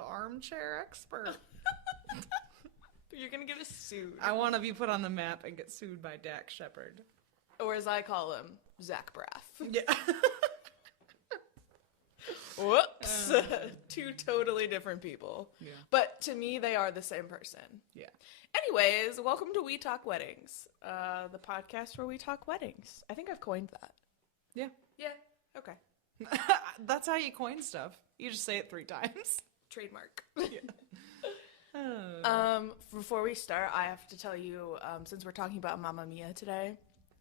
the armchair expert. You're gonna get us sued. I want to be put on the map and get sued by Dax Shepard. Or as I call him, Zach Braff. Yeah. Whoops. Two totally different people. Yeah. But to me, they are the same person. Yeah. Anyways, welcome to We Talk Weddings, the podcast where we talk weddings. I think I've coined that. Yeah. Yeah. Okay. That's how you coin stuff. You just say it 3 times. Trademark. Yeah. Before we start, I have to tell you, since we're talking about Mamma Mia today,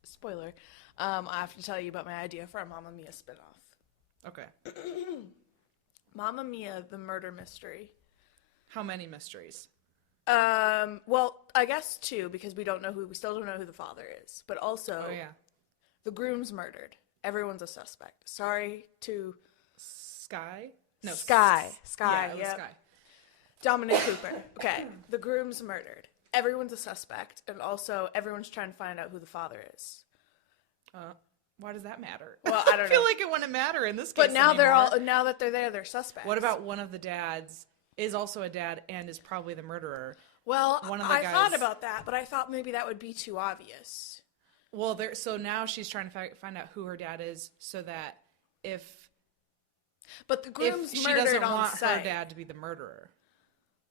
spoiler, I have to tell you about my idea for a Mamma Mia spinoff. Okay. Mamma Mia, the murder mystery. How many mysteries? Well, I guess 2, because we still don't know who the father is. But also, Oh, yeah. the groom's murdered. Everyone's a suspect. Sorry to... Sky? No. Sky. Yeah, it was Yep. Sky. Dominic Cooper. Okay. The groom's murdered. Everyone's a suspect. And also, everyone's trying to find out who the father is. Why does that matter? Well, I don't I feel know. like it wouldn't matter in this case But now anymore. now that they're there, they're suspects. What about one of the dads is also a dad and is probably the murderer? Well, one of the I guys- thought about that, but I thought maybe that would be too obvious. Well, so now she's trying to find out who her dad is so that if But the groom's she murdered doesn't on want site. her dad to be the murderer.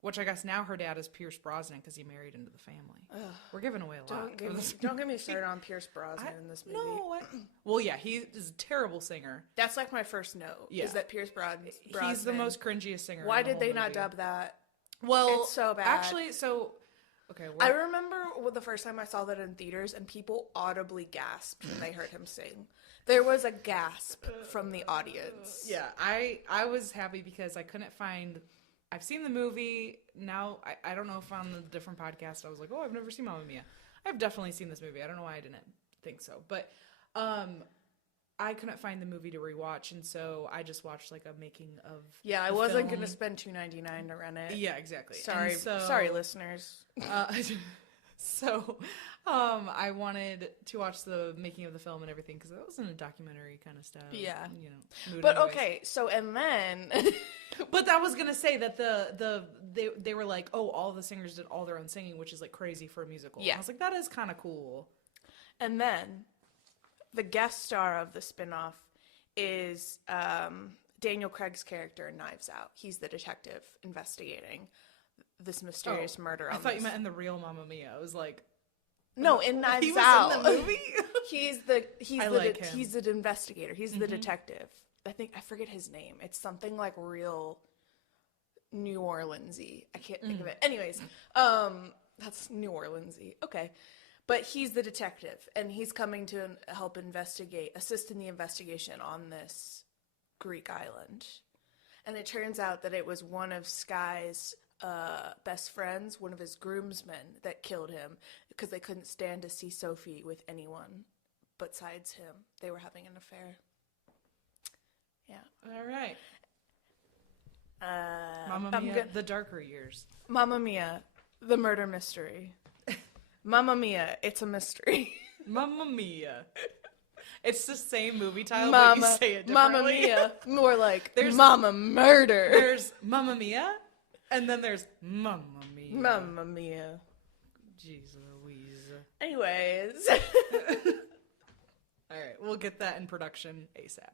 Which I guess now her dad is Pierce Brosnan because he married into the family. Ugh. We're giving away a lot. Don't get me started on Pierce Brosnan in this movie. No. Well, yeah, he is a terrible singer. That's like my first note. Yeah. Is that Pierce Brosnan? He's the most cringiest singer. Why in the did they whole not movie. dub that? Well, It's so bad. Actually, okay. I remember the first time I saw that in theaters, and people audibly gasped when they heard him sing. There was a gasp from the audience. Yeah, I was happy because I couldn't find. I've seen the movie. Now, I don't know if on the different podcast I was like, oh, I've never seen Mamma Mia. I've definitely seen this movie. I don't know why I didn't think so. But I couldn't find the movie to rewatch, and so I just watched like a making of Yeah, I the wasn't film. going to spend $2.99 to rent it. Yeah, exactly. Sorry, And so, sorry, listeners. So I wanted to watch the making of the film and everything because that was in a documentary kind of stuff. Yeah. You know. Mood But anyways. okay, so and then But I was gonna say that they were like, oh, all the singers did all their own singing, which is like crazy for a musical. Yeah. And I was like, that is kind of cool. and then the guest star of the spinoff is Daniel Craig's character in Knives Out. He's the detective investigating this mysterious murder. I On thought this. you meant in the real Mamma Mia. I was like, No, in Knives he was Out. in the movie. he's I like him. he's the investigator. He's the detective. I forget his name. It's something like real New Orleans-y. I can't think of it. Anyways, that's New Orleans-y. Okay. But he's the detective, and he's coming to help assist in the investigation on this Greek island. And it turns out that it was one of Sky's best friends, one of his groomsmen, that killed him because they couldn't stand to see Sophie with anyone besides him. They were having an affair. Yeah. All right. I'm Mamma Mia, good. the darker years. Mamma Mia, the murder mystery. Mamma Mia, it's a mystery. Mamma Mia. It's the same movie title, but you say it differently. Mamma Mia, more like There's- Mama Murder. There's Mamma Mia, and then there's Mamma Mia. Mamma Mia. Jeez Louise. Anyways. All right, we'll get that in production ASAP.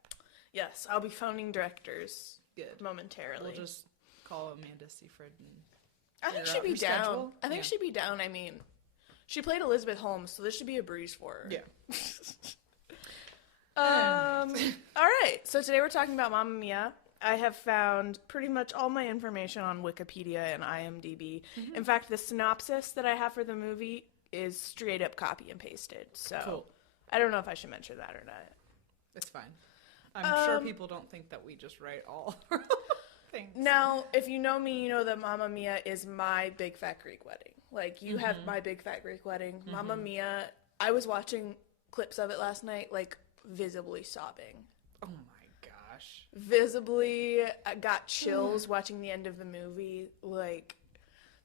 Yes, I'll be phoning directors Good. momentarily. We'll just call Amanda Seyfried and I think figure she'd out be her down. schedule. I think Yeah. she'd be down. I mean, she played Elizabeth Holmes, so this should be a breeze for her. Yeah. All right. So today we're talking about Mamma Mia. I have found pretty much all my information on Wikipedia and IMDb. Mm-hmm. In fact, the synopsis that I have for the movie is straight up copy and pasted. So Cool. I don't know if I should mention that or not. It's fine. I'm sure people don't think that we just write all things. Now, if you know me, you know that Mamma Mia is my Big Fat Greek Wedding. Like, you have My Big Fat Greek Wedding. Mamma Mia, I was watching clips of it last night, like, visibly sobbing. Oh my gosh. Visibly, I got chills watching the end of the movie. Like,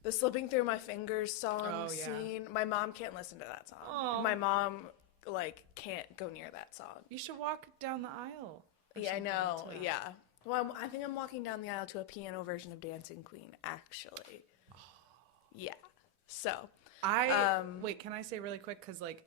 the slipping through my fingers song scene. My mom can't listen to that song. Aw. My mom, like, can't go near that song. You should walk down the aisle. or Yeah, I something know. to that. Yeah. Well, I think I'm walking down the aisle to a piano version of Dancing Queen, actually. Yeah. So, Wait, can I say really quick? Because, like,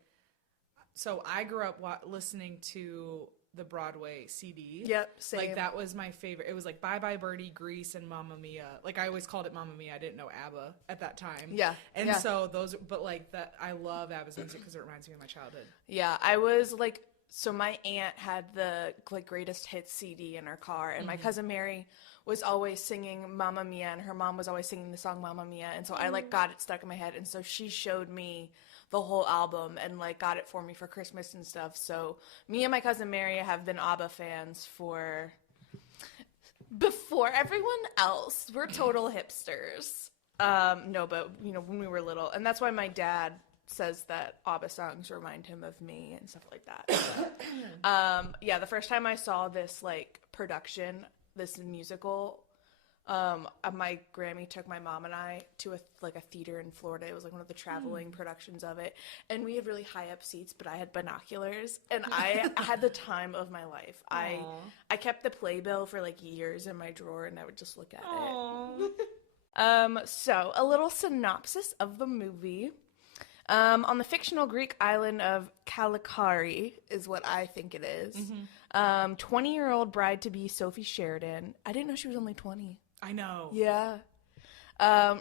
so I grew up listening to the Broadway CD. yep, same. Like, that was my favorite. It was like Bye Bye Birdie, Grease, and Mamma Mia. Like, I always called it Mamma Mia. I didn't know ABBA at that time. Yeah. And yeah. so those, but like, that, I love ABBA's music because it reminds me of my childhood. Yeah, I was like, so my aunt had the like greatest hits CD in her car, and my cousin Mary was always singing Mamma Mia, and her mom was always singing the song Mamma Mia, and so I like got it stuck in my head, and so she showed me the whole album and like got it for me for Christmas and stuff. So me and my cousin Mary have been ABBA fans for before everyone else. We're total hipsters. No, but you know, when we were little, and that's why my dad says that ABBA songs remind him of me and stuff like that. Yeah, the first time I saw this like production, this musical, my Grammy took my mom and I to a theater in Florida. It was like one of the traveling productions of it, and we had really high up seats, but I had binoculars, and I had the time of my life. I kept the playbill for like years in my drawer, and I would just look at it. So a little synopsis of the movie. On the fictional Greek island of Kalikari is what I think it is. 20-year-old bride-to-be Sophie Sheridan. I didn't know she was only 20. I know. Yeah.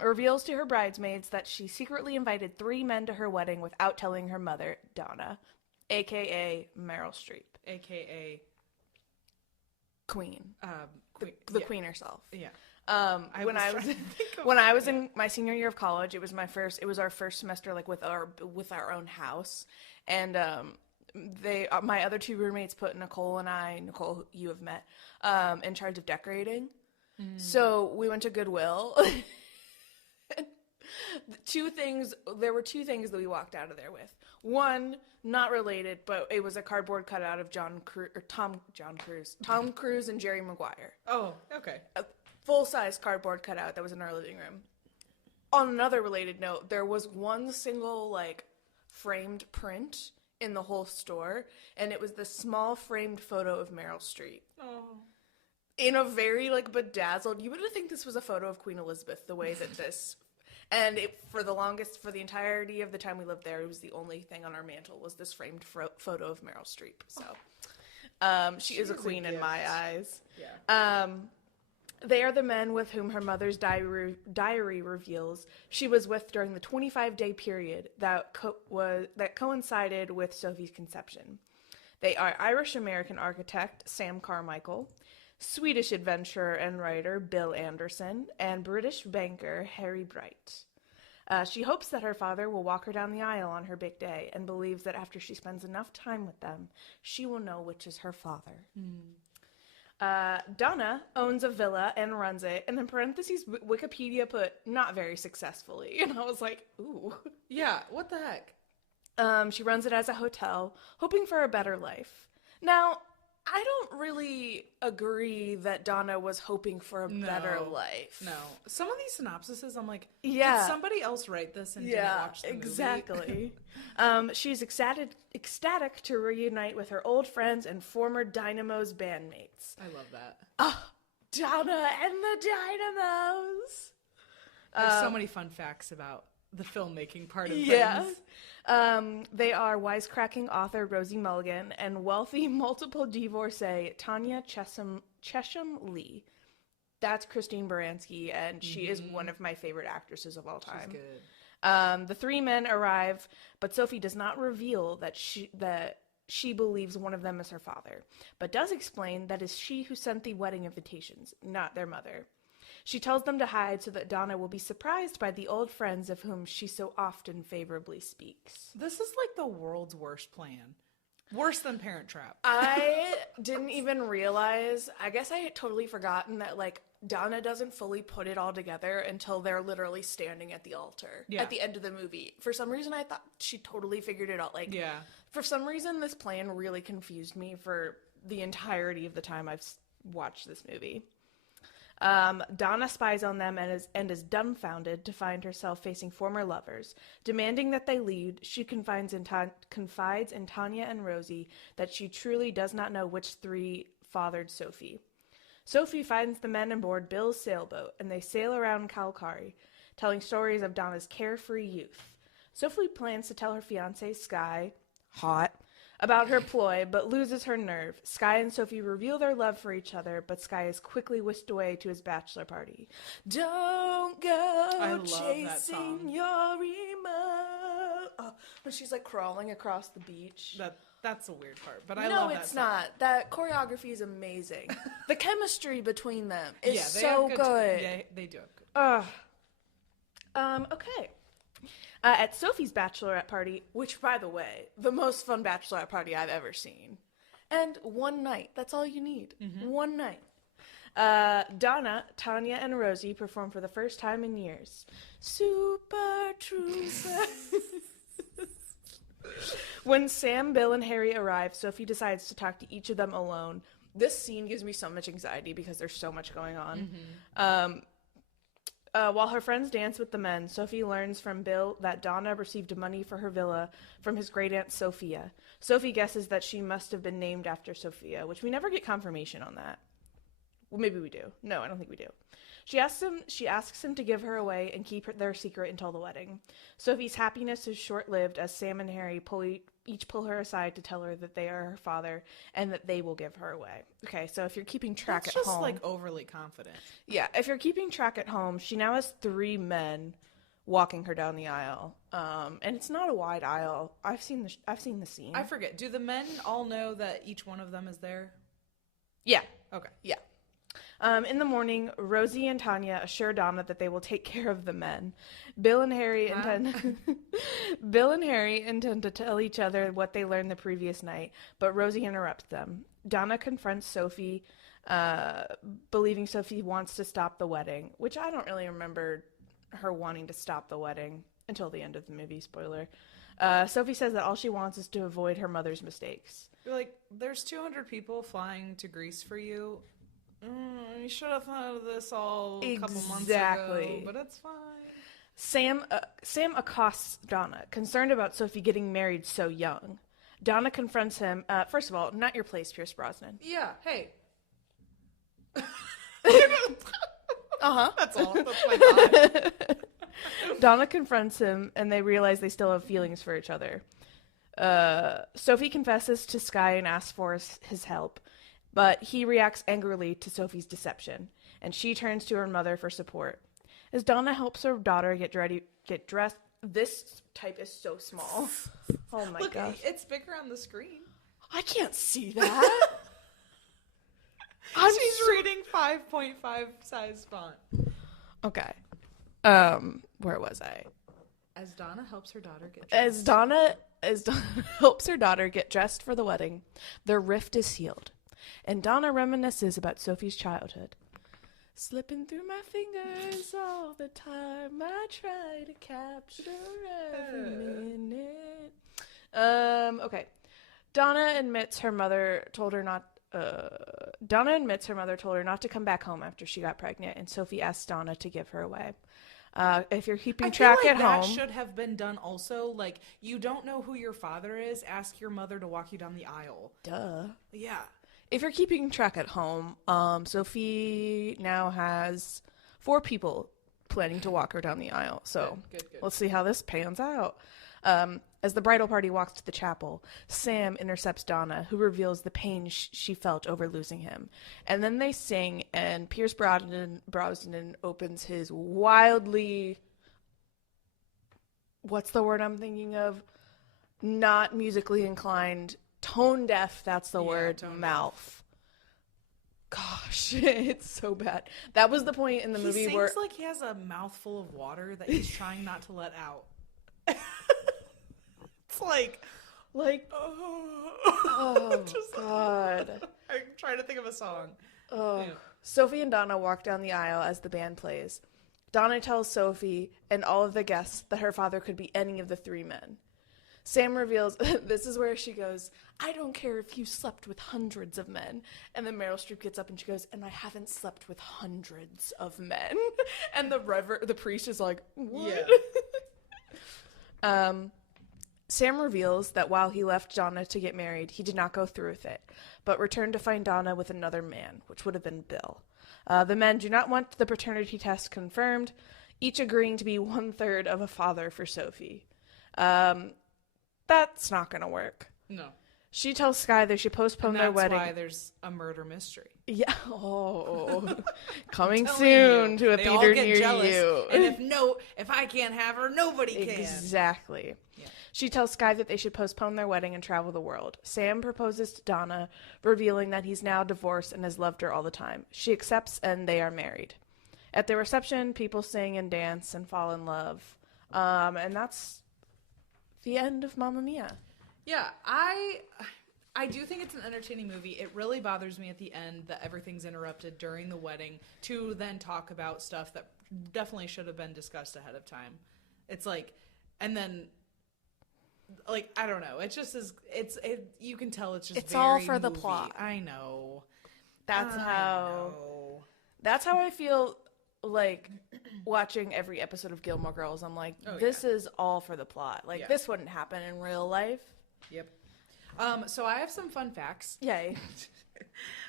Reveals to her bridesmaids that she secretly invited 3 men to her wedding without telling her mother, Donna, a.k.a. Meryl Streep. AKA Queen. the Queen herself. Yeah. When I was in my senior year of college, it was our first semester like with our own house, and my other 2 roommates put Nicole, you have met, in charge of decorating. So we went to Goodwill. There were 2 things that we walked out of there with. One, not related, but it was a cardboard cutout of Tom Cruise and Jerry Maguire. Oh, okay. Full-size cardboard cutout that was in our living room. On another related note, there was one single, like, framed print in the whole store, and it was the small framed photo of Meryl Streep. Oh. In a very, like, bedazzled... You wouldn't think this was a photo of Queen Elizabeth, the way that this... And for the entirety of the time we lived there, it was the only thing on our mantle was this framed photo of Meryl Streep. So, she is a queen in my eyes. Yeah. They are the men with whom her mother's diary reveals she was with during the 25-day period that coincided with Sophie's conception. They are Irish-American architect Sam Carmichael, Swedish adventurer and writer Bill Anderson, and British banker Harry Bright. She hopes that her father will walk her down the aisle on her big day and believes that after she spends enough time with them, she will know which is her father. Donna owns a villa and runs it, and in parentheses, Wikipedia put, not very successfully, and I was like, ooh. Yeah, what the heck? She runs it as a hotel, hoping for a better life. Now, I don't really agree that Donna was hoping for a better life. No. Some of these synopsises, I'm like, yeah. Did somebody else write this and didn't watch the movie? Exactly. She's ecstatic to reunite with her old friends and former Dynamo's bandmates. I love that. Oh, Donna and the Dynamos. There's so many fun facts about the filmmaking part of things. They are wisecracking author Rosie Mulligan and wealthy multiple divorcee Tanya Chesham Lee. That's Christine Baranski, and she is one of my favorite actresses of all time. She's good. The 3 men arrive, but Sophie does not reveal that she believes one of them is her father, but does explain that is she who sent the wedding invitations, not their mother. She tells them to hide so that Donna will be surprised by the old friends of whom she so often favorably speaks. This is like the world's worst plan. Worse than Parent Trap. I didn't even realize, I guess I had totally forgotten that, like, Donna doesn't fully put it all together until they're literally standing at the altar at the end of the movie. For some reason, I thought she totally figured it out. Like, for some reason, this plan really confused me for the entirety of the time I've watched this movie. Donna spies on them and is dumbfounded to find herself facing former lovers. Demanding that they leave, she confides in Tanya and Rosie that she truly does not know which 3 fathered Sophie. Sophie finds the men aboard Bill's sailboat, and they sail around Kalkari, telling stories of Donna's carefree youth. Sophie plans to tell her fiancé, Sky, hot, about her ploy, but loses her nerve. Sky and Sophie reveal their love for each other, but Sky is quickly whisked away to his bachelor party. Don't go chasing your remote. Oh, when she's like crawling across the beach. That's a weird part, but I no, love that. No, it's not. That choreography is amazing. The chemistry between them is they so have good. Yeah, they do have good. Okay. At Sophie's bachelorette party, which, by the way, the most fun bachelorette party I've ever seen. And one night. That's all you need. Mm-hmm. One night. Donna, Tanya, and Rosie perform for the first time in years. Super Trooper. When Sam, Bill, and Harry arrive, Sophie decides to talk to each of them alone. This scene gives me so much anxiety because there's so much going on. Mm-hmm. While her friends dance with the men, Sophie learns from Bill that Donna received money for her villa from his great-aunt Sophia. Sophie guesses that she must have been named after Sophia, which we never get confirmation on that. Well, maybe we do. No, I don't think we do. She asks him to give her away and keep their secret until the wedding. Sophie's happiness is short-lived as Sam and Harry each pull her aside to tell her that they are her father and that they will give her away. Okay, so if you're keeping track at home... That's just, like, overly confident. Yeah, if you're keeping track at home, she now has 3 men walking her down the aisle. And it's not a wide aisle. I've seen the scene. I forget. Do the men all know that each one of them is there? Yeah. Okay. Yeah. In the morning, Rosie and Tanya assure Donna that they will take care of the men. Bill and Harry intend to tell each other what they learned the previous night, but Rosie interrupts them. Donna confronts Sophie, believing Sophie wants to stop the wedding, which I don't really remember her wanting to stop the wedding until the end of the movie, spoiler. Sophie says that all she wants is to avoid her mother's mistakes. You're like, there's 200 people flying to Greece for you. You should have thought of this all a couple months ago, but it's fine. Sam accosts Donna, concerned about Sophie getting married so young. Donna confronts him. First of all, not your place, Pierce Brosnan. Yeah, hey. Uh-huh. That's all. That's my thought. Donna confronts him, and they realize they still have feelings for each other. Sophie confesses to Sky and asks for his help. But he reacts angrily to Sophie's deception, and she turns to her mother for support. As Donna helps her daughter get dressed, this type is so small. Oh my gosh. It's bigger on the screen. I can't see that. She's reading 5.5 size font. Okay. Where was I? As Donna helps her daughter get dressed. As Donna helps her daughter get dressed for the wedding, their rift is healed. And Donna reminisces about Sophie's childhood. Slipping through my fingers all the time, I try to capture every minute. Okay. Donna admits her mother told her not to come back home after she got pregnant, and Sophie asks Donna to give her away. If you're keeping track at home, that should have been done also. Like, you don't know who your father is, ask your mother to walk you down the aisle. Duh. Yeah. If you're keeping track at home, Sophie now has 4 people planning to walk her down the aisle. So good. Let's see how this pans out. As the bridal party walks to the chapel, Sam intercepts Donna, who reveals the pain she felt over losing him. And then they sing, and Pierce Brosnan opens his wildly... What's the word I'm thinking of? Not musically inclined... Tone deaf, that's the word, mouth. Gosh, it's so bad. That was the point in the movie where... He seems like he has a mouthful of water that he's trying not to let out. It's like... Oh, God. I'm trying to think of a song. Oh. Yeah. Sophie and Donna walk down the aisle as the band plays. Donna tells Sophie and all of the guests that her father could be any of the 3 men. Sam reveals, this is where she goes, I don't care if you slept with hundreds of men. And then Meryl Streep gets up and she goes, and I haven't slept with hundreds of men. And the priest is like, what? Yeah. Sam reveals that while he left Donna to get married, he did not go through with it, but returned to find Donna with another man, which would have been Bill. The men do not want the paternity test confirmed, each agreeing to be 1/3 of a father for Sophie. That's not going to work. No. She tells Sky they should postpone their wedding. That's why there's a murder mystery. Yeah. Oh. Coming Telling soon you, to a they theater all get near jealous. you. And if I can't have her, nobody can. Exactly. Yeah. She tells Sky that they should postpone their wedding and travel the world. Sam proposes to Donna, revealing that he's now divorced and has loved her all the time. She accepts, and they are married. At the reception, people sing and dance and fall in love. And that's the end of Mamma Mia. Yeah, I do think it's an entertaining movie. It really bothers me at the end that everything's interrupted during the wedding to then talk about stuff that definitely should have been discussed ahead of time. It's like, and then, like, I don't know. It just is. You can tell it's just. It's very all for the movie. plot. I know. That's how I feel like watching every episode of Gilmore Girls. I'm like, this is all for the plot. Like, this wouldn't happen in real life. Yep. So I have some fun facts. Yay.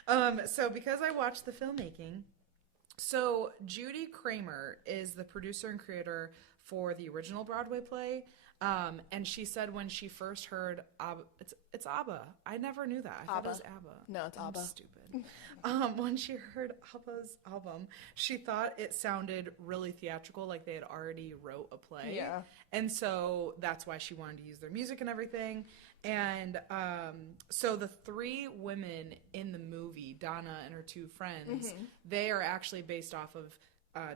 So because I watched the filmmaking, so Judy Kramer is the producer and creator for the original Broadway play. And she said when she first heard it's ABBA. I never knew that. I thought it was ABBA. No, it's ABBA. Stupid. When she heard ABBA's album, she thought it sounded really theatrical, like they had already wrote a play. Yeah. And so that's why she wanted to use their music and everything. And so the three women in the movie, Donna and her two friends, they are actually based off of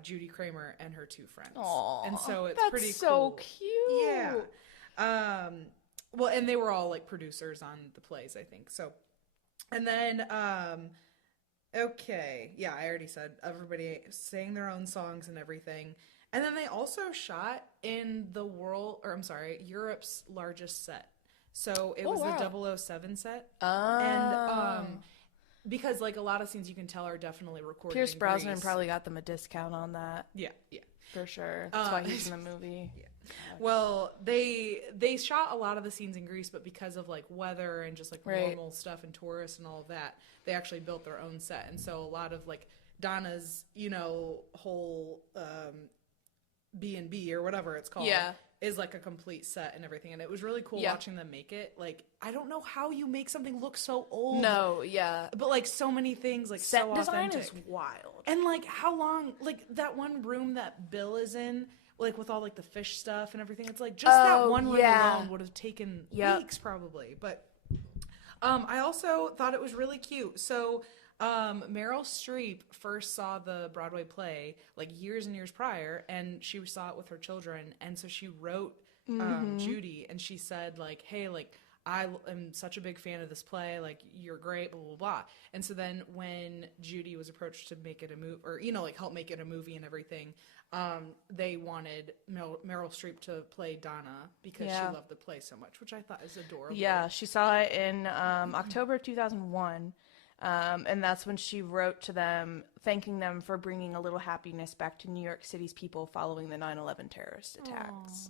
Judy Kramer and her two friends. Aww, and so it's that's pretty so cool. cute. Yeah. Well, and they were all like producers on the plays, I think. So, and then, okay. Yeah, I already said everybody sang their own songs and everything. And then they also shot in Europe's largest set. So it was the 007 set. And, because like a lot of scenes you can tell are definitely recorded Pierce in Brosnan Greece. probably got them a discount on that. Yeah. For sure. That's why he's in the movie. Yeah. Well, they shot a lot of the scenes in Greece, but because of like weather and just like normal stuff and tourists and all of that, they actually built their own set. And so a lot of like Donna's, whole B&B or whatever it's called is like a complete set and everything. And it was really cool watching them make it. Like, I don't know how you make something look so old. No, yeah. But like so many things, like set so design authentic. is wild. And like how long, like that one room that Bill is in, like with all like the fish stuff and everything. It's like just that one room alone would have taken weeks probably. But I also thought it was really cute. So Meryl Streep first saw the Broadway play like years and years prior, and she saw it with her children, and so she wrote Judy, and she said like, hey, like I am such a big fan of this play, like you're great, blah blah blah. And so then when Judy was approached to make it a movie, or like help make it a movie and everything, they wanted Meryl Streep to play Donna because she loved the play so much, which I thought is adorable. Yeah, she saw it in October 2001. And that's when she wrote to them, thanking them for bringing a little happiness back to New York City's people following the 9/11 terrorist attacks. Aww.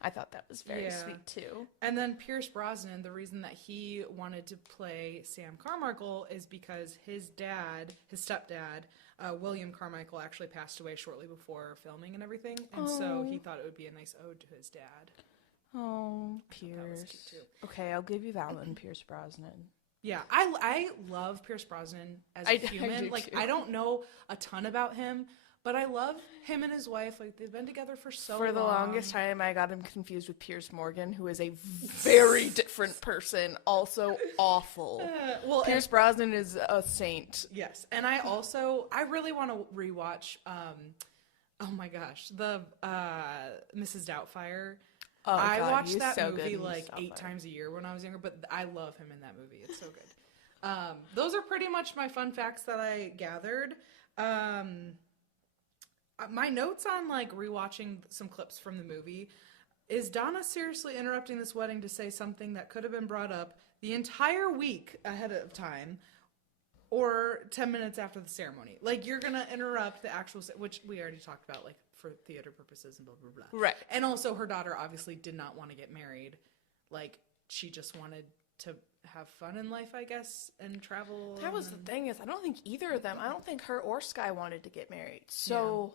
I thought that was very sweet, too. And then Pierce Brosnan, the reason that he wanted to play Sam Carmichael is because his stepdad, William Carmichael, actually passed away shortly before filming and everything. And so he thought it would be a nice ode to his dad. Oh, Pierce. That was cute, too. Okay, I'll give you that one, Pierce Brosnan. Yeah, I love Pierce Brosnan as a human. I don't know a ton about him, but I love him and his wife. Like, they've been together for so long. For the longest time, I got him confused with Piers Morgan, who is a very different person, also awful. Pierce Brosnan is a saint. Yes, and I really want to rewatch, oh my gosh, the Mrs. Doubtfire. Oh, I God, watched that so movie like 8 times a year when I was younger, but I love him in that movie. It's so good. Those are pretty much my fun facts that I gathered. My notes on like rewatching some clips from the movie is Donna seriously interrupting this wedding to say something that could have been brought up the entire week ahead of time or 10 minutes after the ceremony. Like, you're going to interrupt the actual, which we already talked about, like, for theater purposes and blah, blah, blah. Right. And also, her daughter obviously did not want to get married. like she just wanted to have fun in life, I guess, and travel. That was the thing is, I don't think either of them, I don't think her or Sky wanted to get married. So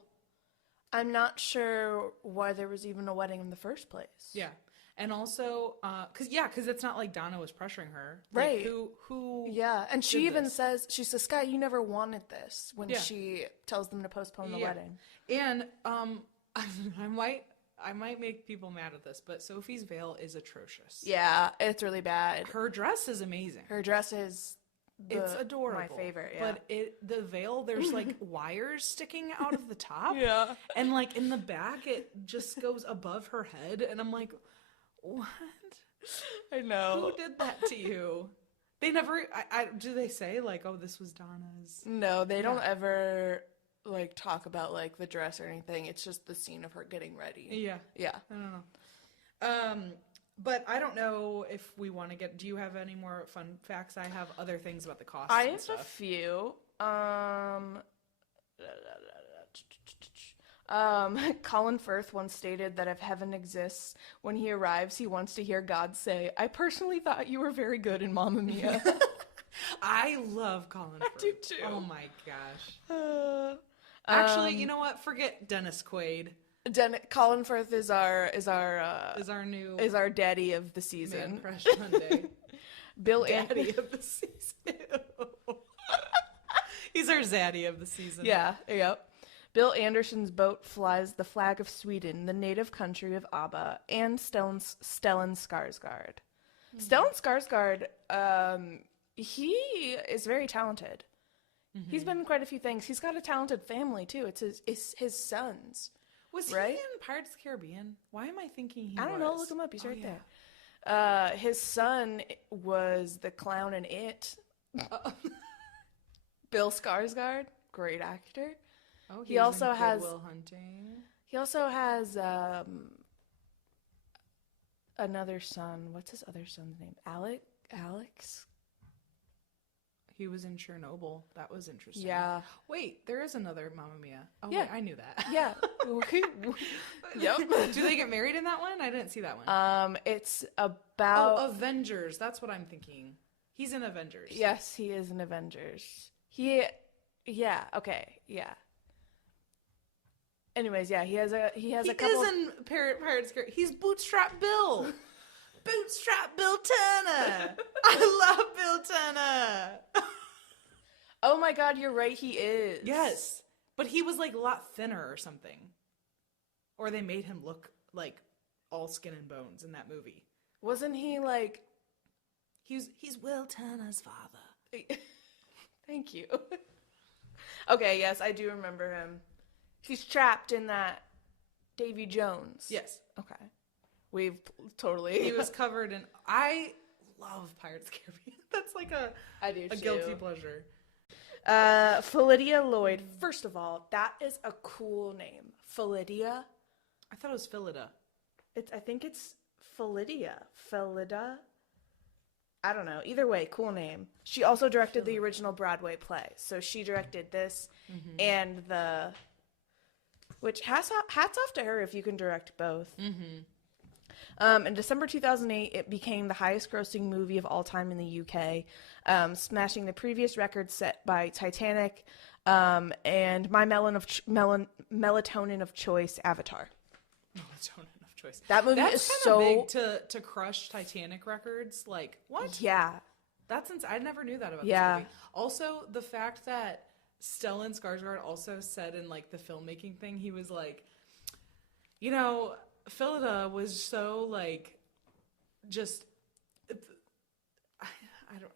I'm not sure why there was even a wedding in the first place. Yeah. And also, because it's not like Donna was pressuring her. Right. Like, who Yeah, and she did even this? she says, Sky, you never wanted this when Yeah. she tells them to postpone the Yeah. wedding. And I might make people mad at this, but Sophie's veil is atrocious. Yeah, it's really bad. Her dress is amazing. Her dress is It's adorable. my favorite, yeah. But the veil, there's like wires sticking out of the top. Yeah. And like in the back, it just goes above her head. And I'm like, what? I know. Who did that to you? They never, do they say like, oh, this was Donna's? No, they don't ever like talk about like the dress or anything. It's just the scene of her getting ready. Yeah. Yeah. I don't know. But I don't know if we want to get. Do you have any more fun facts? I have other things about the costs. I and have stuff. a few. Colin Firth once stated that if heaven exists, when he arrives, he wants to hear God say, "I personally thought you were very good in Mamma Mia." I love Colin Firth. do too. Oh my gosh. Actually, you know what? Forget Dennis Quaid. Colin Firth is our Is our new daddy of the Man season. Crush Monday. Bill Daddy of the season. He's our zaddy of the season. Yeah, yep. Bill Anderson's boat flies the flag of Sweden, the native country of ABBA, and Stellan Skarsgård. Stellan Skarsgård, he is very talented. He's been in quite a few things. He's got a talented family too. It's his sons. Was Right? he in Pirates of the Caribbean? Why am I thinking he I don't know. was? Look him up. He's right yeah. there. His son was the clown in It. Bill Skarsgård, great actor. Oh, He was also in has- Good Will Hunting. He also has another son. What's his other son's name? Alex? He was in Chernobyl. That was interesting. Yeah. Wait, there is another Mamma Mia. Oh, Yeah. wait, I knew that. Yeah. Yep. Do they get married in that one? I didn't see that one. It's about... Oh, Avengers. That's what I'm thinking. He's in Avengers. Yes, he is in Avengers. Yeah, okay, yeah. Anyways, yeah, he has a He couple... is in Pirates of the Caribbean. He's Bootstrap Bill. Bootstrap Bill Turner. I love Bill Turner. Oh my god, you're right, he is. Yes. But he was like a lot thinner or something. Or they made him look like all skin and bones in that movie. Wasn't he like... He's Will Turner's father. Thank you. Okay, yes, I do remember him. He's trapped in that Davy Jones. Yes. Okay. We've totally... He was covered in... I love Pirates of the Caribbean. That's like I do a too. guilty pleasure. Philidia Lloyd. First of all, that is a cool name. Philidia. I thought it was Philida. I think it's Philidia. Philida. I don't know. Either way, cool name. She also directed the original Broadway play. So she directed this and the... Which hats off to her if you can direct both. In December 2008, it became the highest-grossing movie of all time in the UK, smashing the previous record set by Titanic and my melatonin of choice, Avatar. Melatonin of choice. That movie That's is kinda so big to crush Titanic records. Like, what? Yeah. That's I never knew that about Yeah. this movie. Also, the fact that Stellan Skarsgård also said in like the filmmaking thing, he was like, you know, Philida was so like, just, I don't know.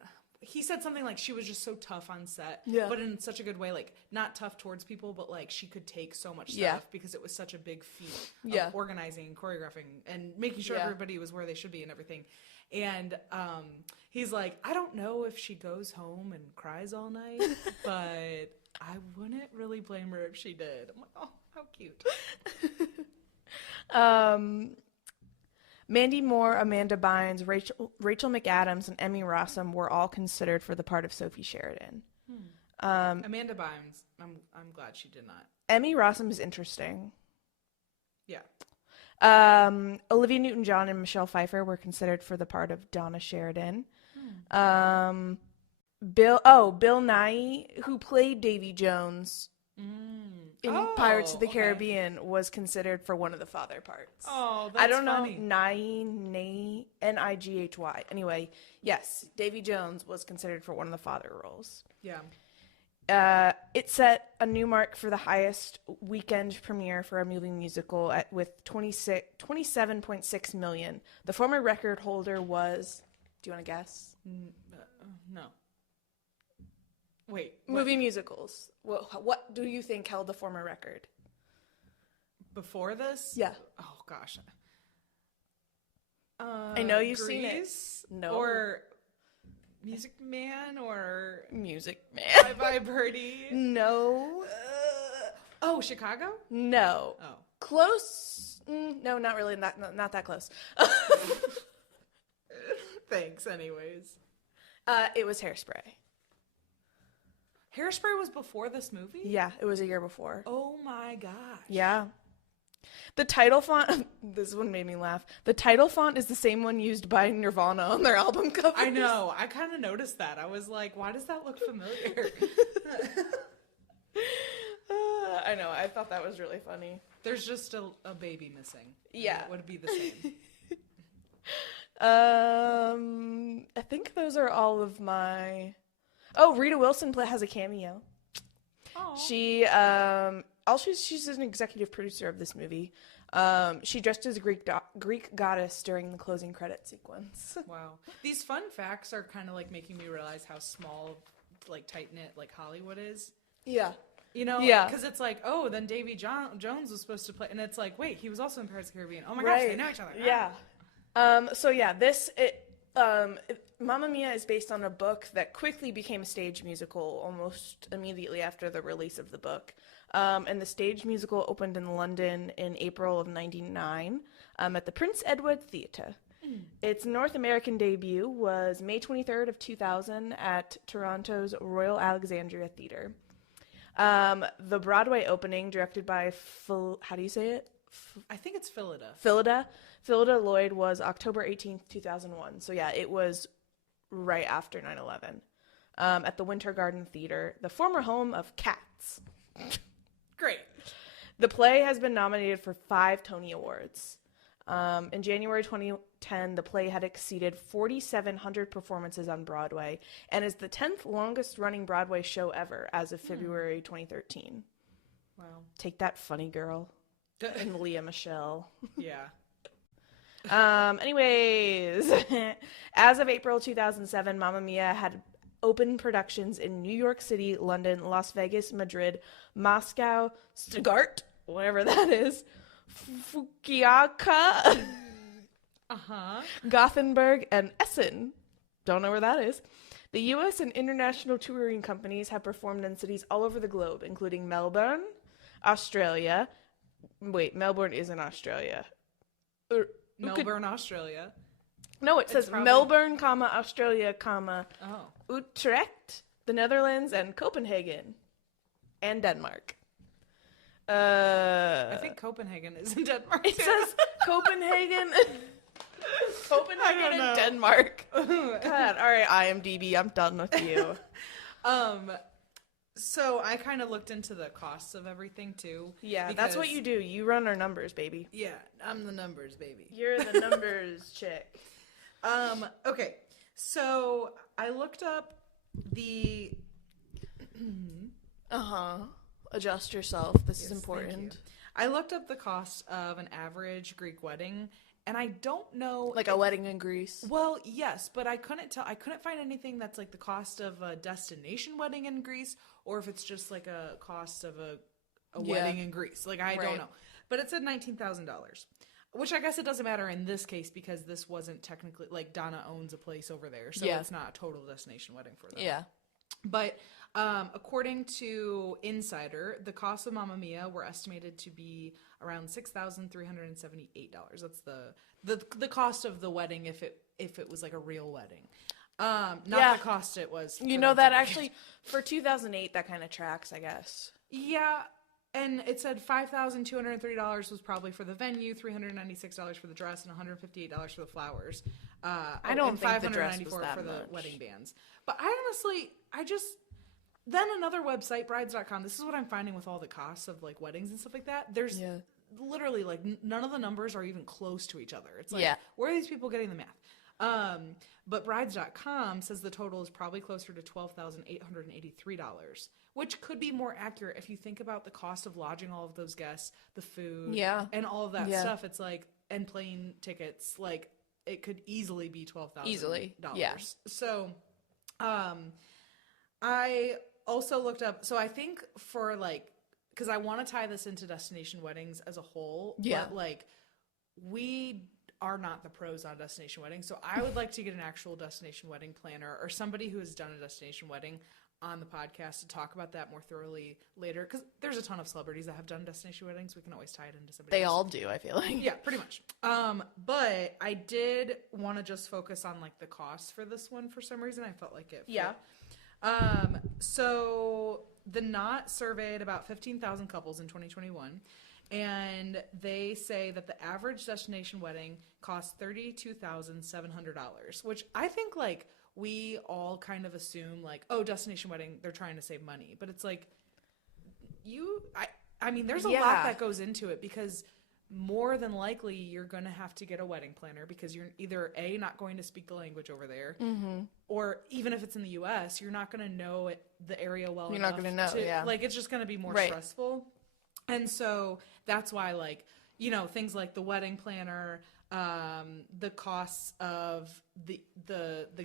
He said something like she was just so tough on set, Yeah. but in such a good way, like not tough towards people, but like she could take so much stuff Yeah. because it was such a big feat of Yeah. organizing and choreographing and making sure Yeah. everybody was where they should be and everything. And he's like, I don't know if she goes home and cries all night, but I wouldn't really blame her if she did. I'm like, oh, how cute. Mandy Moore, Amanda Bynes, Rachel McAdams, and Emmy Rossum were all considered for the part of Sophie Sheridan. Amanda Bynes, I'm glad she did not. Emmy Rossum is interesting. Yeah. Olivia Newton-John and Michelle Pfeiffer were considered for the part of Donna Sheridan. Bill Nighy, who played Davy Jones in Pirates of the okay. Caribbean, was considered for one of the father parts. Oh, that's I don't funny. know, Nighy, Nighy. Anyway, yes, Davy Jones was considered for one of the father roles. Yeah. It set a new mark for the highest weekend premiere for a movie musical with 27.6 million. The former record holder was, do you want to guess? No. Wait. Movie musicals. What do you think held the former record? Before this? Yeah. Oh gosh. I know you've seen it. Grease? No. Or Music Man or Music Bye Man. Bye Birdie? No. Oh, Chicago? No. Oh. Close. No, not really. Not that close. Thanks, anyways. It was Hairspray. Hairspray was before this movie? Yeah, it was a year before. Oh my gosh. Yeah. The title font, this one made me laugh. The title font is the same one used by Nirvana on their album cover. I know. I kind of noticed that. I was like, why does that look familiar? I know. I thought that was really funny. There's just a baby missing. Yeah. It would be the same. I think those are all of my... Oh, Rita Wilson has a cameo. Oh. She's an executive producer of this movie. She dressed as a Greek goddess during the closing credit sequence. Wow. These fun facts are kind of like making me realize how small, like tight-knit, like Hollywood is. Yeah. You know? Yeah. Because it's like, oh, then Davy Jones was supposed to play. And it's like, wait, he was also in Pirates of the Caribbean. Oh my gosh, they know each other. Yeah. So yeah, Mamma Mia is based on a book that quickly became a stage musical almost immediately after the release of the book. And the stage musical opened in London in April of 1999 at the Prince Edward Theatre. Its North American debut was May 23rd of 2000 at Toronto's Royal Alexandria Theatre. The Broadway opening, directed by how do you say it? I think it's Phillida. Phillida Lloyd, was October 18th, 2001. So yeah, it was right after 9/11. At the Winter Garden Theater, the former home of Cats. Great. The play has been nominated for 5 Tony Awards. In January 2010, the play had exceeded 4,700 performances on Broadway and is the 10th longest running Broadway show ever as of February 2013. Wow. Take that, Funny Girl. And Leah Michelle. Yeah. Anyways, as of April 2007, Mamma Mia had open productions in New York City, London, Las Vegas, Madrid, Moscow, Stuttgart, whatever that is, Fukuoka, Gothenburg, and Essen. Don't know where that is. The U.S. and international touring companies have performed in cities all over the globe, including Melbourne, Australia. Wait, Melbourne is in Australia. Melbourne, Australia. No, it says probably... Melbourne, Australia, Oh. Utrecht, the Netherlands, and Copenhagen, and Denmark. I think Copenhagen is in Denmark. It says Copenhagen, and Denmark. God, all right, IMDb, I'm done with you. So I kind of looked into the costs of everything too. Yeah, that's what you do. You run our numbers, baby. Yeah, I'm the numbers, baby. You're the numbers chick. Okay, so I looked up the... Adjust yourself. This is important. I looked up the cost of an average Greek wedding, and I don't know... Like a wedding in Greece? Well, yes, but I couldn't find anything that's like the cost of a destination wedding in Greece, or if it's just like a cost of a wedding in Greece. Like, I don't know. But it said $19,000. Which I guess it doesn't matter in this case because this wasn't technically, like, Donna owns a place over there, so it's not a total destination wedding for them. Yeah. But according to Insider, the costs of Mamma Mia were estimated to be around $6,378. That's the cost of the wedding if it was like a real wedding. Not the cost it was. You know that actually for 2008 that kind of tracks, I guess. Yeah. And it said $5,230 was probably for the venue, $396 for the dress, and $158 for the flowers. I don't and think the dress was $594 that for the much. wedding bands. But I honestly, then another website, brides.com, this is what I'm finding with all the costs of like weddings and stuff like that. There's literally like none of the numbers are even close to each other. It's like, where are these people getting the math? But brides.com says the total is probably closer to $12,883, which could be more accurate if you think about the cost of lodging all of those guests, the food, and all of that stuff. It's like, and plane tickets, like it could easily be $12,000. Easily, yeah. So, I also looked up, so I think for like, because I want to tie this into destination weddings as a whole, but like we are not the pros on destination weddings, so I would like to get an actual destination wedding planner or somebody who has done a destination wedding on the podcast to talk about that more thoroughly later, because there's a ton of celebrities that have done destination weddings. We can always tie it into somebody else. All do, I feel like. Yeah, pretty much. But I did want to just focus on like the cost for this one for some reason. I felt like it fit. So the Knot surveyed about 15,000 couples in 2021, and they say that the average destination wedding costs $32,700, which I think like we all kind of assume like, oh, destination wedding, they're trying to save money, but it's like I mean, there's a lot that goes into it, because more than likely you're going to have to get a wedding planner because you're either A, not going to speak the language over there, or even if it's in the US, you're not going to know the area well enough. You're not going to know, like it's just going to be more stressful. And so that's why, like, you know, things like the wedding planner, the costs of the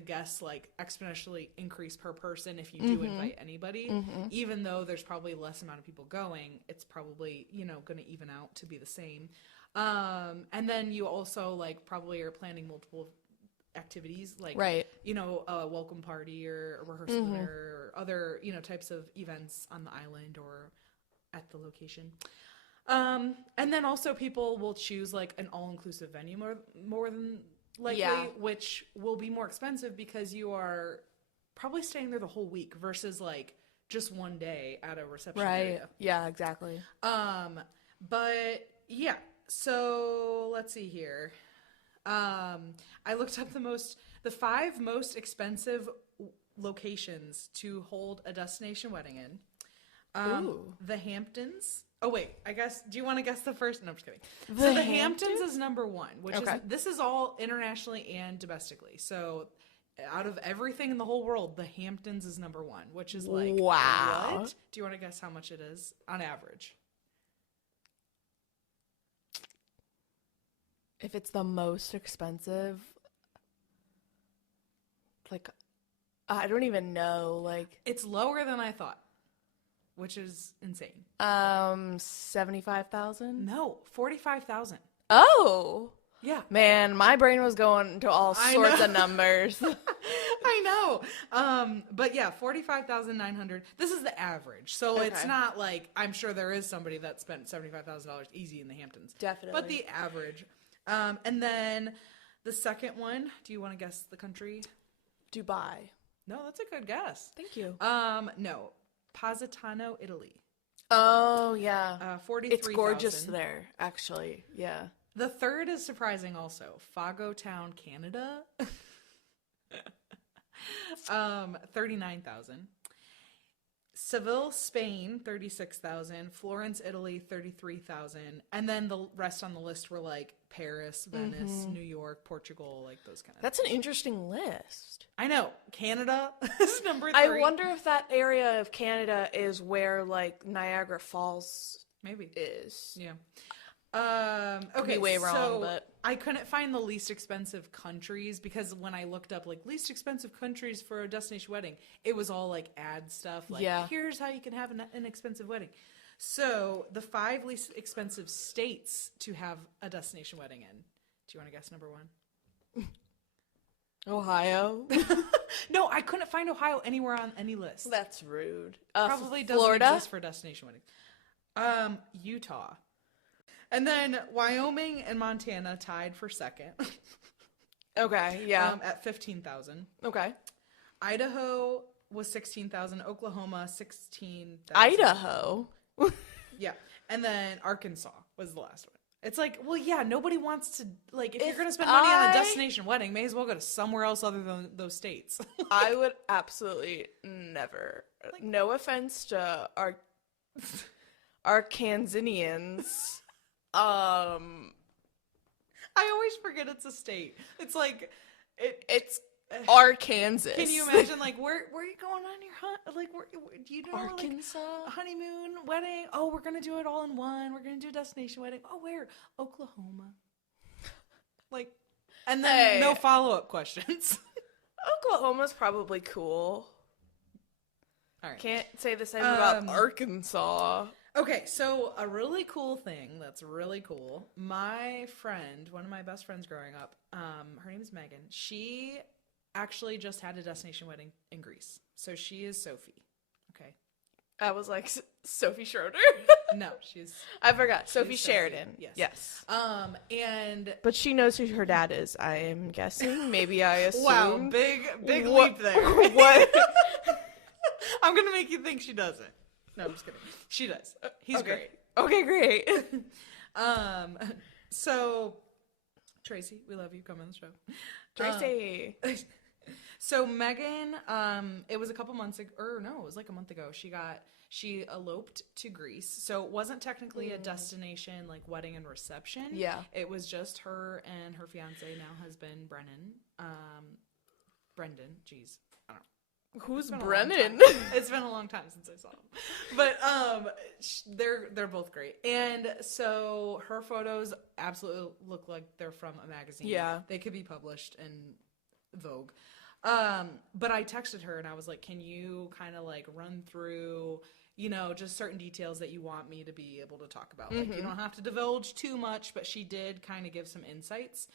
guests like exponentially increase per person if you do invite anybody, even though there's probably less amount of people going, it's probably, you know, going to even out to be the same. And then you also like probably are planning multiple activities, like, you know, a welcome party or a rehearsal dinner or other, you know, types of events on the island or at the location. And then also people will choose like an all-inclusive venue more than likely, which will be more expensive because you are probably staying there the whole week versus like just one day at a reception area. Yeah, exactly. But yeah, so let's see here. I looked up the 5 most expensive locations to hold a destination wedding in. The Hamptons. Oh wait, I guess. Do you want to guess the first? No, I'm just kidding. So the Hamptons is number 1, which is, this is all internationally and domestically. So out of everything in the whole world, the Hamptons is number 1, which is like, wow. What? Do you want to guess how much it is on average? If it's the most expensive, like, I don't even know. Like, it's lower than I thought, which is insane. 75,000? No, 45,000. Oh. Yeah. Man, my brain was going to all sorts of numbers. I know. But yeah, 45,900. This is the average. So it's not like, I'm sure there is somebody that spent $75,000 easy in the Hamptons. Definitely. But the average. And then the second one, do you want to guess the country? Dubai. No, that's a good guess. Thank you. No. Positano, Italy. Oh, yeah. 43,000. It's gorgeous there, actually. Yeah. The third is surprising also. Fago Town, Canada. 39,000. Seville, Spain, 36,000. Florence, Italy, 33,000. And then the rest on the list were like Paris, Venice, New York, Portugal, like those kind of That's things. an interesting list. I know. Canada is number 3. I wonder if that area of Canada is where like Niagara Falls maybe is. Yeah. Okay, way wrong, so but I couldn't find the least expensive countries because when I looked up like least expensive countries for a destination wedding, it was all like ad stuff. Like, here's how you can have an expensive wedding. So the 5 least expensive states to have a destination wedding in. Do you want to guess number 1? Ohio. No, I couldn't find Ohio anywhere on any list. That's rude. Probably doesn't Florida? exist for destination weddings. Utah. And then Wyoming and Montana tied for second. Okay, yeah. At 15,000. Okay. Idaho was 16,000. Oklahoma 16,000. Idaho. Yeah. And then Arkansas was the last one. It's like, well, yeah, nobody wants to, like, if you're going to spend money on a destination wedding, may as well go to somewhere else other than those states. I would absolutely never. Like, no offense to our Arkansanians. I always forget it's a state. It's like, it's Arkansas. Can you imagine, like, where are you going on your hunt? Like, where do you know, Arkansas? Like, honeymoon, wedding? Oh, we're going to do it all in one. We're going to do a destination wedding. Oh, where? Oklahoma. Like, and then no follow-up questions. Oklahoma's probably cool. All right. Can't say the same about Arkansas. Okay, so a really cool thing that's really cool. My friend, one of my best friends growing up, her name is Megan. She actually just had a destination wedding in Greece. So she is Sophie. Okay. I was like, Sophie Schroeder? No, she's... I forgot. Sophie Sophie. Sheridan. Yes. And... But she knows who her dad is, I am guessing. Maybe I assume. Wow, big leap there. What? I'm going to make you think she doesn't. No, I'm just kidding. She does. He's great. Okay, great. So, Tracy, we love you. Come on the show. Tracy. So Megan, it was a couple months ago, or no, it was like a month ago. She eloped to Greece. So it wasn't technically a destination like wedding and reception. Yeah. It was just her and her fiance, now husband, Brennan. Brendan, geez. I don't know. Who's Brennan? It's been a long time since I saw him. But they're both great. And so her photos absolutely look like they're from a magazine. Yeah. They could be published in Vogue. But I texted her and I was like, can you kind of like run through, you know, just certain details that you want me to be able to talk about. Like, you don't have to divulge too much, but she did kind of give some insights.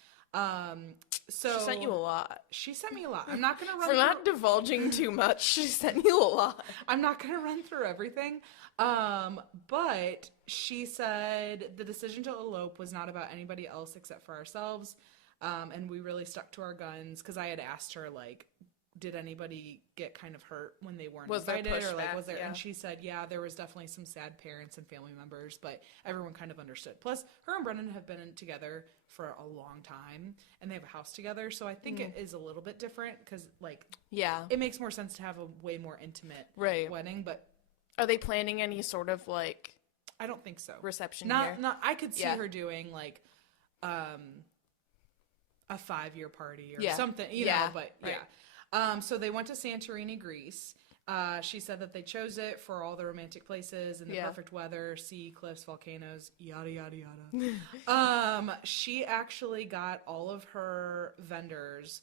So she sent you a lot. She sent me a lot. I'm not going to run For not divulging too much, she sent you a lot. I'm not going to run through everything. But she said the decision to elope was not about anybody else except for ourselves. And we really stuck to our guns because I had asked her, like, did anybody get kind of hurt when they weren't invited? Or like, was there? Yeah. And she said, yeah, there was definitely some sad parents and family members, but everyone kind of understood. Plus, her and Brendan have been together for a long time, and they have a house together. So I think it is a little bit different because, like, it makes more sense to have a way more intimate wedding. But are they planning any sort of like? I don't think so. Reception. Not. I could see her doing like, a 5-year party or something, you know. But so they went to Santorini, Greece. She said that they chose it for all the romantic places and the perfect weather, sea, cliffs, volcanoes, yada, yada, yada. She actually got all of her vendors,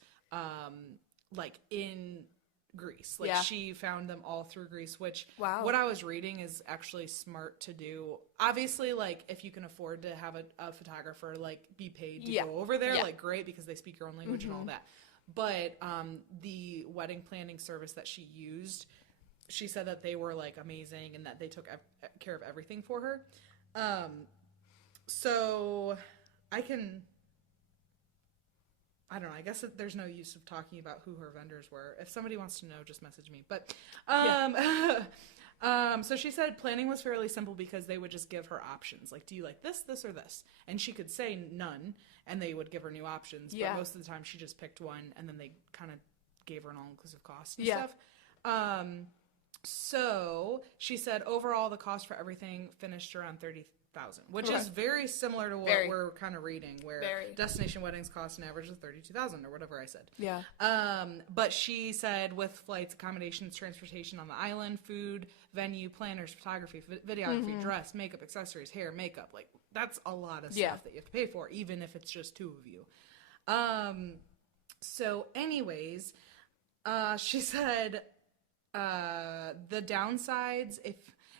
like in Greece. Like she found them all through Greece, which what I was reading is actually smart to do. Obviously, like if you can afford to have a photographer, like be paid to go over there, like great, because they speak your own language and all that. But the wedding planning service that she used, she said that they were like amazing and that they took care of everything for her. So I don't know. I guess that there's no use of talking about who her vendors were. If somebody wants to know, just message me. But so she said planning was fairly simple because they would just give her options. Like, do you like this, this, or this? And she could say none, and they would give her new options. But most of the time, she just picked one, and then they kind of gave her an all-inclusive cost and stuff. So she said overall the cost for everything finished around $30,000, which is very similar to what we're kind of reading, where destination weddings cost an average of $32,000 or whatever I said. Yeah. But she said with flights, accommodations, transportation on the island, food, venue, planners, photography, videography, dress, makeup, accessories, hair, makeup, like that's a lot of stuff that you have to pay for, even if it's just two of you. So anyways, she said the downsides,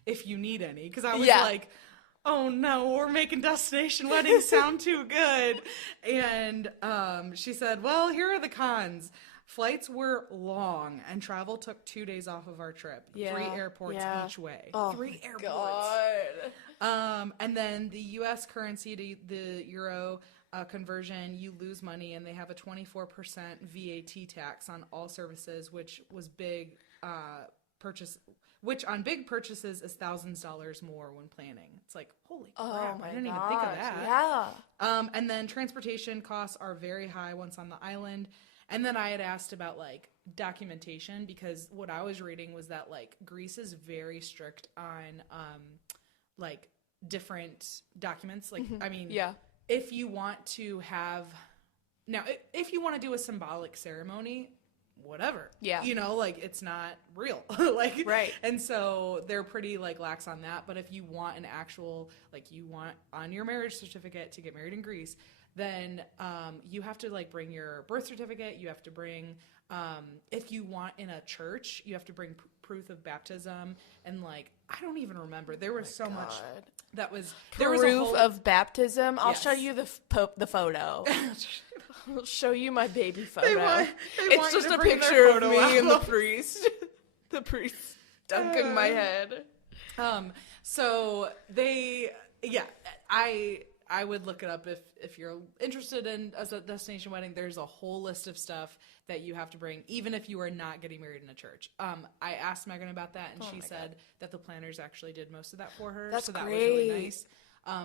if you need any, because I was like, oh no, we're making destination weddings sound too good. And she said, well, here are the cons. Flights were long and travel took 2 days off of our trip. 3 airports each way. Oh, 3 airports. God. And then the U.S. currency to the euro conversion, you lose money, and they have a 24% VAT tax on all services, which was big which on big purchases is $thousands more when planning. It's like, holy Oh crap, my I didn't even think of gosh, that. yeah. And then transportation costs are very high once on the island. And then I had asked about like documentation, because what I was reading was that like Greece is very strict on like different documents. Like, I mean, Yeah. if you want to have now, if you want to do a symbolic ceremony, whatever. Yeah. You know, like it's not real. Like, Right. And so they're pretty like lax on that. But if you want an actual, like you want on your marriage certificate to get married in Greece, then you have to like bring your birth certificate. You have to bring, if you want in a church, you have to bring proof of baptism. And like, I don't even remember. There was so much that was, there was a Proof whole, of baptism. I'll show Yes. you the photo. I'll show you my baby photo. They want It's you just to a bring their picture of photo me and the album. priest. The priest dunking my head. So they, yeah, I would look it up if you're interested in as a destination wedding. There's a whole list of stuff that you have to bring, even if you are not getting married in a church. I asked Megan about that, and she said that the planners actually did most of that for her. That's so that was really great. nice.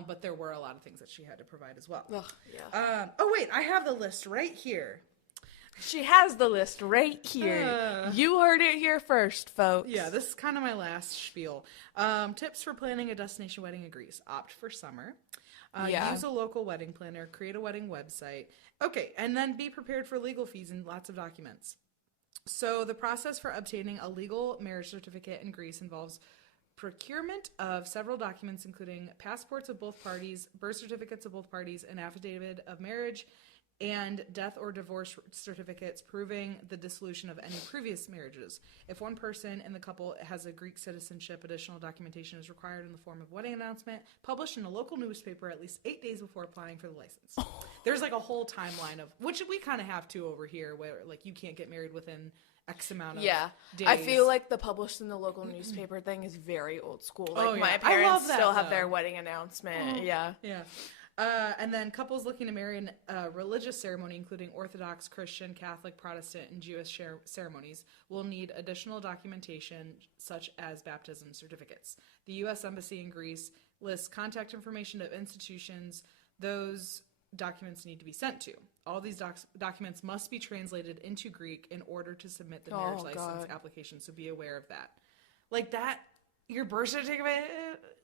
But there were a lot of things that she had to provide as well. Ugh, yeah. Oh wait, I have the list right here. She has the list right here. You heard it here first, folks. Yeah, this is kind of my last spiel. Tips for planning a destination wedding in Greece. Opt for summer. Yeah. Use a local wedding planner. Create a wedding website. Okay, and then be prepared for legal fees and lots of documents. So the process for obtaining a legal marriage certificate in Greece involves procurement of several documents, including passports of both parties, birth certificates of both parties, an affidavit of marriage, and death or divorce certificates proving the dissolution of any previous marriages. If one person in the couple has a Greek citizenship, additional documentation is required in the form of wedding announcement, published in a local newspaper at least 8 days before applying for the license. There's like a whole timeline of, which we kind of have too over here, where like you can't get married within X amount of days. I feel like the published in the local newspaper thing is very old school. Like Oh, yeah. my I parents love that, still have though. their wedding announcement. Yeah. Yeah. And then couples looking to marry in a religious ceremony, including Orthodox, Christian, Catholic, Protestant, and Jewish ceremonies, will need additional documentation such as baptism certificates. The U.S. Embassy in Greece lists contact information of institutions those documents need to be sent to. All these documents must be translated into Greek in order to submit the marriage license application, so be aware of that. Like that, your birth certificate,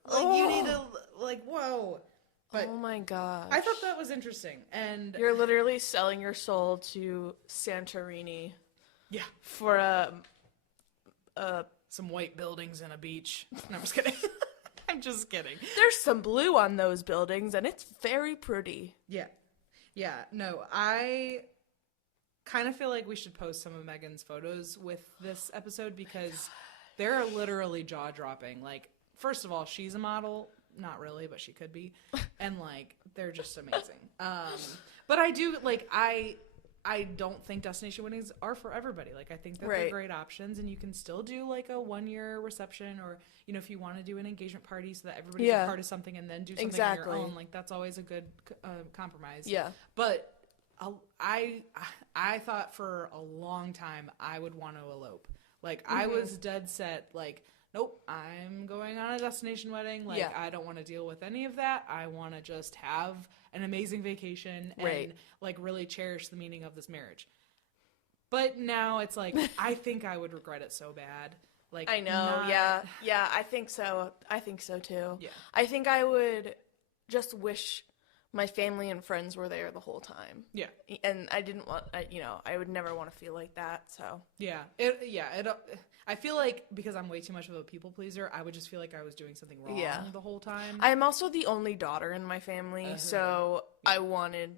like you need to, like, whoa. But oh my god. I thought that was interesting. And You're literally selling your soul to Santorini yeah, for some white buildings and a beach. No, I'm just kidding. I'm just kidding. there's some blue on those buildings and it's very pretty. Yeah. Yeah. No, I kind of feel like we should post some of Megan's photos with this episode because they're literally jaw dropping. Like, first of all, she's a model. Not really, but she could be. And like, they're just amazing. But I do like, I don't think destination weddings are for everybody. Like, I think that they're Right. great options, and you can still do like a 1-year reception, or you know, if you want to do an engagement party so that everybody's Yeah. a part of something, and then do something on Exactly. your own. Like, that's always a good compromise. Yeah. But I thought for a long time I would want to elope. Like, I was dead set. Like, nope, I'm going on a destination wedding. Like, Yeah. I don't want to deal with any of that. I want to just have an amazing vacation and Right. like really cherish the meaning of this marriage. But now it's like, I think I would regret it so bad. Like, I know. not- Yeah, I think so. I think so too. Yeah. I think I would just wish my family and friends were there the whole time. Yeah. And I didn't want, I would never want to feel like that. So Yeah. I feel like because I'm way too much of a people pleaser, I would just feel like I was doing something wrong Yeah. the whole time. I'm also the only daughter in my family, Uh-huh. so I wanted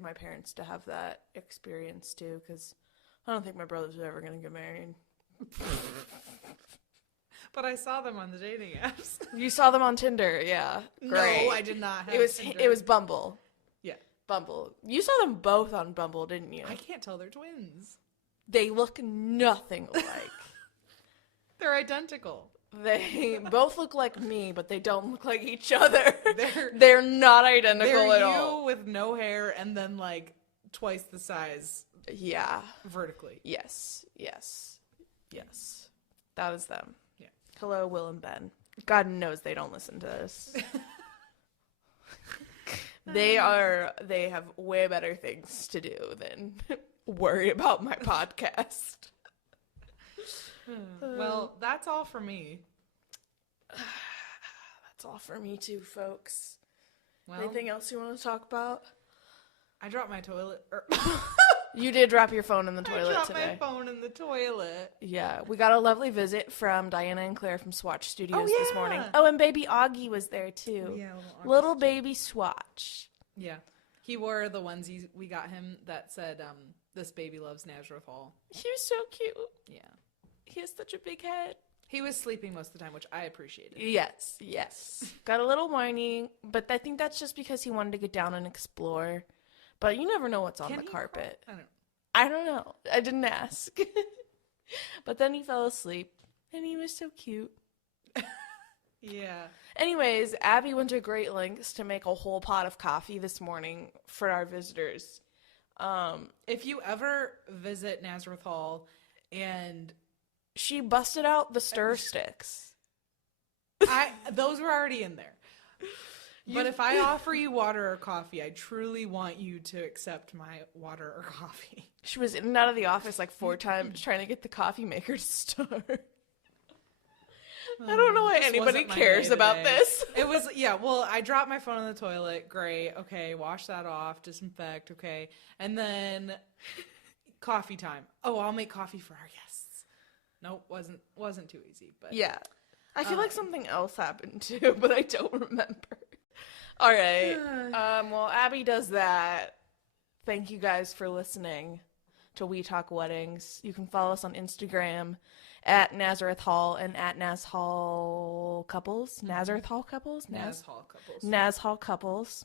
my parents to have that experience too, because I don't think my brothers are ever gonna get married. But I saw them on the dating apps. You saw them on Tinder, yeah. Great. No, I did not have Tinder. It was Bumble. Yeah. Bumble. You saw them both on Bumble, didn't you? I can't tell they're twins. They look nothing alike. They're identical. They both look like me, but they don't look like each other. They're They're not identical they're at you all. with no hair and then like twice the size Yeah. vertically. Yes. That was them. Yeah. Hello, Will and Ben. God knows they don't listen to this. They have way better things to do than worry about my podcast. Well, that's all for me. That's all for me too, folks. Well, Anything else you want to talk about? I dropped my toilet. You did drop your phone in the I toilet dropped today. my phone in the toilet. Yeah, we got a lovely visit from Diana and Claire from Swatch Studios this morning. yeah. Oh, and baby Augie was there too. Yeah, Little baby Swatch. Yeah, he wore the onesie we got him that said, "This baby loves Nazareth Hall." He was so cute. Yeah, He has such a big head. he was sleeping most of the time, which I appreciated. Yes. Got a little whiny, but I think that's just because he wanted to get down and explore. But you never know what's on Can the he carpet. crawl? I don't know. I don't know. I didn't ask. But then he fell asleep, and he was so cute. Yeah. Anyways, Abby went to great lengths to make a whole pot of coffee this morning for our visitors. If you ever visit Nazareth Hall and She busted out the stir sticks. those were already in there. But if I offer you water or coffee, I truly want you to accept my water or coffee. She was in and out of the office like 4 times trying to get the coffee maker to start. I don't know why This anybody wasn't my cares day about today. this. It was, yeah, well, I dropped my phone in the toilet. Great. Okay, wash that off, disinfect. Okay. And then coffee time. Oh, I'll make coffee for our guests. Nope, wasn't too easy, but Yeah. I feel like something else happened too, but I don't remember. All right. Well, Abby does that. Thank you guys for listening to We Talk Weddings. You can follow us on Instagram at Nazareth Hall and at Naz Hall Couples. Nazareth Hall Couples? Naz Hall couples. Naz Hall Couples.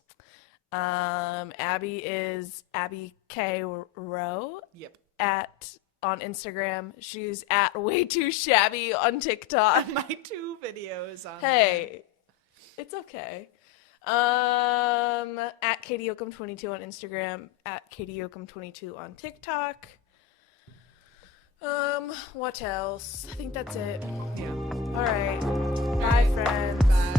Abby is Abby K. Rowe Yep. on Instagram. She's at Way Too Shabby on TikTok. My 2 videos on Hey, it's okay. At Katie Yoakum22 on Instagram, at Katie Yoakum22 on TikTok. What else? I think that's it. there. Yeah. All right. Bye, friends. Bye.